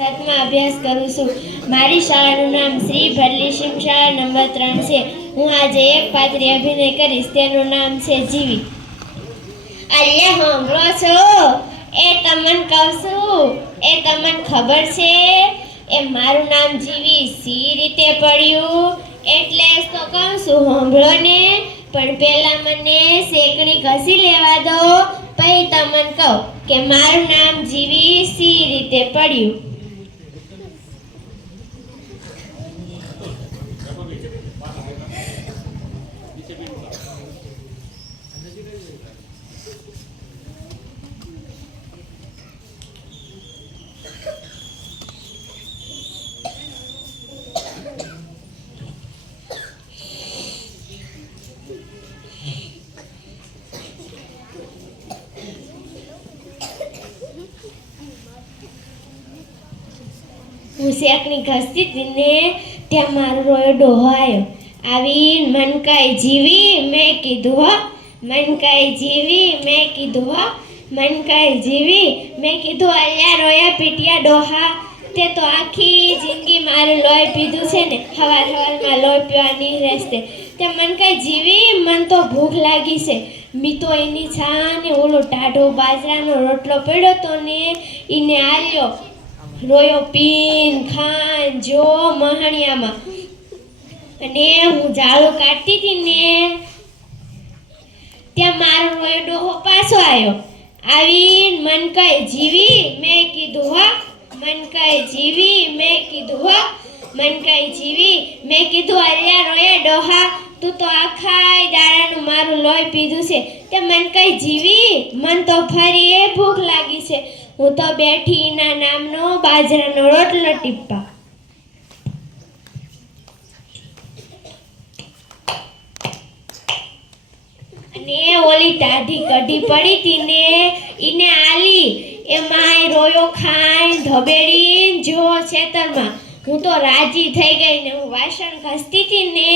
સાતમાં અભ્યાસ કરું છું. મારી શાળાનું નામ શ્રી ભરલીશીમ શાળા નંબર ત્રણ છે. હું આજે એક પાત્રી અભિનય કરીશ. તેનું નામ છે જીવી. અલ્યા હોંગળો છો? એ તમને કહું છું. એ તમને ખબર છે? એ મારું નામ જીવી સી રીતે પડ્યું. એટલે તો કહું છું, સાંભળો ને. પણ પહેલા મને શેકણી ઘસી લેવા દો. પછી તમને કહું કે મારું નામ જીવી સી રીતે પડ્યું. હું શેકની ઘસતી હતી ને ત્યાં મારો રોયો ડોહો આવ્યો આવી મનકાઈ જીવી મેં કીધું હો. મનકાઈ જીવી મેં કીધું હો. મનકાઈ જીવી મેં કીધું અલ્યા રોયા પીટિયા ડોહા. તે તો આખી જિંદગી મારે લોહી પીધું છે ને, હવાર હવારમાં લોહી પીવાની રહેશે તે. મનકાઈ જીવી, મન તો ભૂખ લાગી છે. મી તો એની છાને ઓલો ટાઢો બાજરાનો રોટલો પડ્યો તો ને એને આલ્યો. રોયો પીન, ખાન, જો, મહાણિયામાં. અને હું ઝાડુ કાઢતી હતી ને, ત્યાં મારો રોયો ડોહો પાછો આવ્યો. આવીને મન કહે જીવી, મેં કીધું, હા. મન કહે જીવી, મેં કીધું, હા. મન કહે જીવી, મેં કીધું અલ્યા રોયે ડોહા, તું તો આખા દાડાનું મારું લોહી પીધું છે. તે મન કહે જીવી, મન તો ફરી એ ભૂખ લાગી છે. હું તો બેઠી એના નામનો બાજરાનો રોટલો ટીપા અને ઓલી દાઢી કઢી પડી હતી ને એને આલી એમાં રોયો ખાઈ ધબેડી જો છેતરમાં હું તો રાજી થઈ ગઈ ને હું વાસણ ઘસતી હતી ને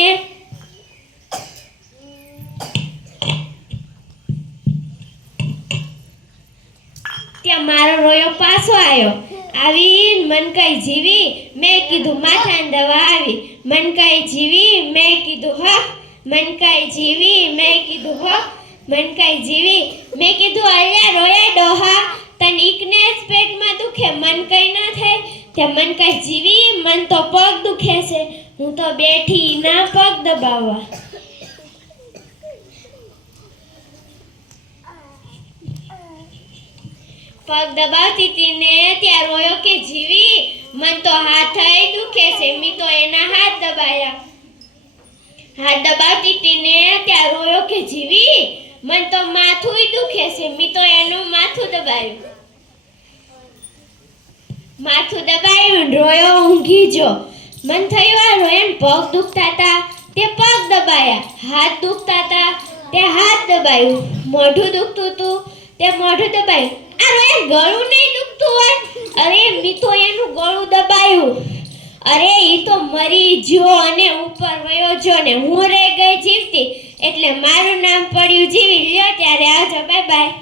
ત્યાં મારો રોયો પાછો આવ્યો આવી મનકાઈ જીવી, મેં કીધું માથાની દવા આવી. મનકાઈ જીવી, મેં કીધું હા. મનકાઈ જીવી, મેં કીધું હો. મનકાઈ જીવી, મેં કીધું અલ્યા રોયા ડોહા. તને ઈકને જ પેટમાં દુખે મનકાઈ કઈ ના થાય. ત્યાં મનકાઈ જીવી, મન તો પગ દુખે છે. હું તો બેઠી ના પગ દબાવવા. પગ દબાવતી હતી ત્યાં રોયો કે, જીવી, મન તો હાથ દુખે છે, મી તો એના હાથ દબાયા. હાથ દબાવતી હતી ત્યાં રોયો કે, જીવી, મન તો માથું દુખે છે, મી તો એનું માથું દબાયું. માથું દબાયું રોયો ઊંઘી જો મન થયું આ રોયન પગ દુખતા હતા, તે પગ દબાયા. હાથ દુખતા હતા, તે હાથ દબાયું. મોઢું દુખતું હતું તે મોઢું દબાયું આ એ ગળું નહીં દુખતું હોય. અરે, મી તો એનું ગળું દબાયું. અરે એ તો મરી જો અને ઉપર વયો જો ને હું રહી ગઈ જીવતી, એટલે મારું નામ પડ્યું જીવી, લ્યો ત્યારે આવજો બાય બાય